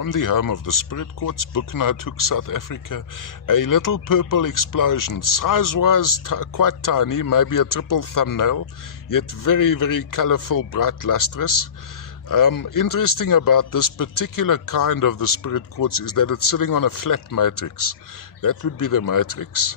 from the home of the Spirit Quartz, Hoek, South Africa. A little purple explosion, size-wise quite tiny, maybe a triple thumbnail, yet very, very colorful, bright, lustrous. Interesting about this particular kind of the Spirit Quartz is that it's sitting on a flat matrix. That would be the matrix.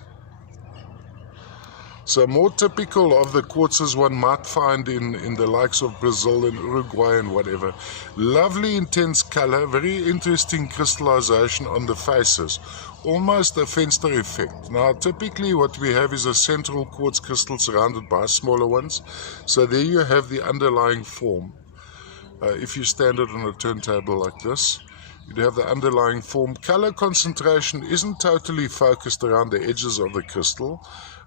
So more typical of the quartzes one might find in the likes of Brazil and Uruguay and whatever. Lovely intense color, very interesting crystallization on the faces. Almost a Fenster effect. Now typically what we have is a central quartz crystal surrounded by smaller ones. So there you have the underlying form. If you stand it on a turntable like this, you'd have the underlying form. Color concentration isn't totally focused around the edges of the crystal.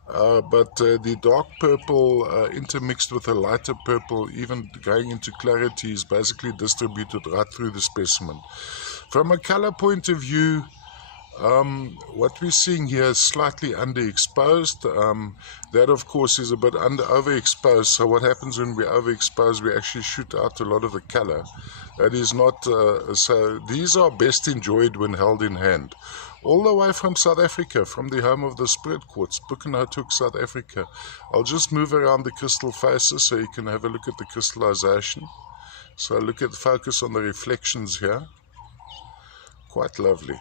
But the dark purple intermixed with a lighter purple, even going into clarity, is basically distributed right through the specimen. From a color point of view, what we're seeing here is slightly underexposed. That of course is a bit overexposed. So what happens when we overexpose, we actually shoot out a lot of the color. That is not, so these are best enjoyed when held in hand. All the way from South Africa, from the home of the Spirit Quartz, Hoek, South Africa. I'll just move around the crystal faces so you can have a look at the crystallization. So look at the focus on the reflections here. Quite lovely.